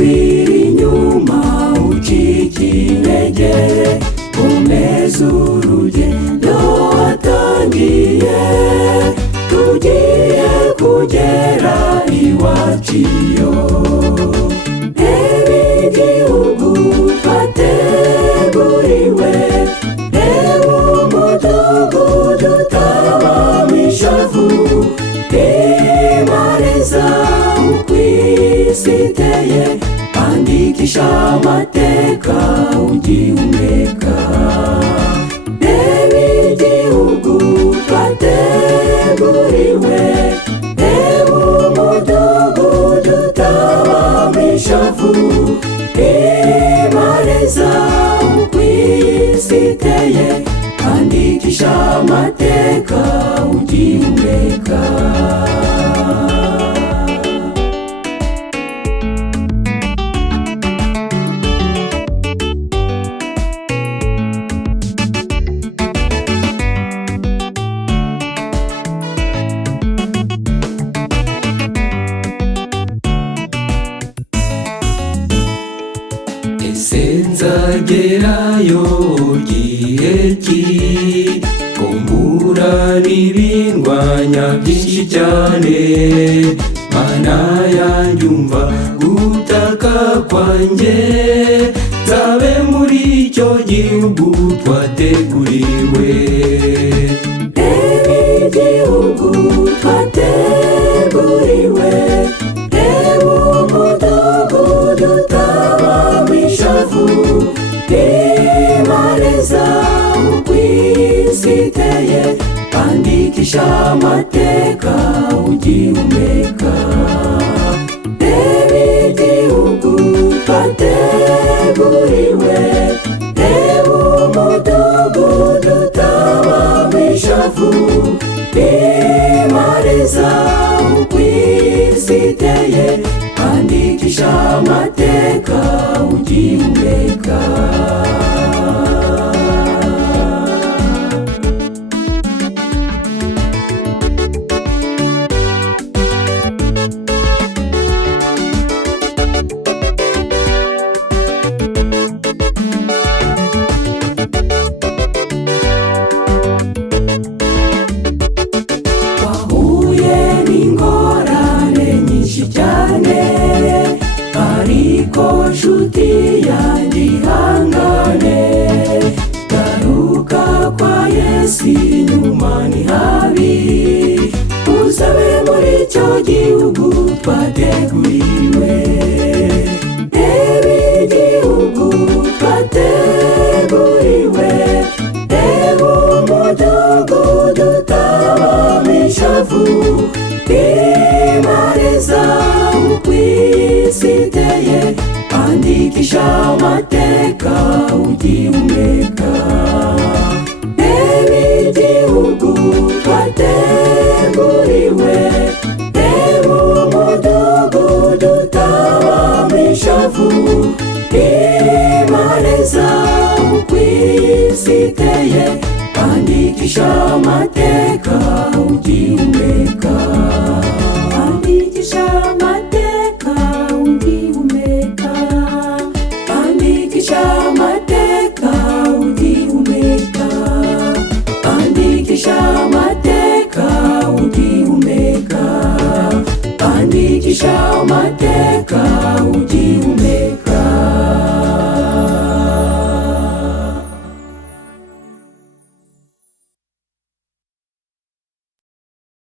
usubira inyuma ucika intege, komeza urugendo watangiye, tugiye kugera iwacu iyo. Reba igihugu twateguriwe, reba umudugudu utabamo ishavu, imaneza uko isi iteye, andikisha amateka ugihumeka. Reba igihugu twateguriwe, reba umudugudu utabamo ishavu, imaneza uko isi iteye, andikisha amateka ugihumeka. Ese nzagerayo gihe ki, ko mbura n'ibindwanya byinshi cyane? Mana yanjye umva gutaka kwanjye, nzabe muri icyo gihugu twateguriwe. Reba igihugu twateguriwe, reba umudugudu utabamo ishavu, imaneza uko isi iteye, andikisha amateka ugihumeka. Reba igihugu twateguriwe, reba umudugudu utabamo ishavu, imaneza uko isi iteye, andikisha amateka ugihumeka. Wahuye n'ingorane nyinshi cyane, ariko nshuti yanjye ihangane, garuka kwa Yesu inyuma ni habi, uzabe muri icyo gihugu twateguriwe. Reba igihugu twateguriwe, reba umudugudu utabamo ishavu, imaneza uko isi iteye, andikisha amateka ugihumeka. Reba igihugu twateguriwe, reba umudugudu utabamo ishavu, imaneza uko isi iteye, andikisha amateka ugihumeka. Andikisha amateka ugihumeka, andikisha amateka ugihumeka, andikisha amateka ugihumeka, andikisha amateka ugihumeka.